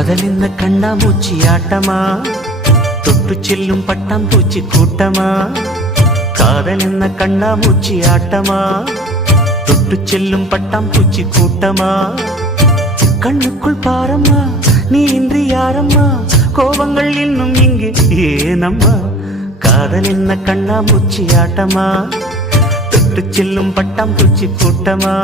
காதல் என்ன கண்ணாமூச்சி ஆட்டமா, தொட்டு செல்லும் பட்டாம்பூச்சி கூட்டமா. காதல் என்ன கண்ணாமூச்சி ஆட்டமா, தொட்டு செல்லும் பட்டாம்பூச்சி கூட்டமா. கண்ணுக்குள் பாரம்மா, நீ இன்றி யாரம்மா, கோபங்கள் இன்னும் இங்கு ஏனம்மா. காதல் என்ன கண்ணாமூச்சி ஆட்டமா, தொட்டு செல்லும் பட்டாம்பூச்சி கூட்டமா.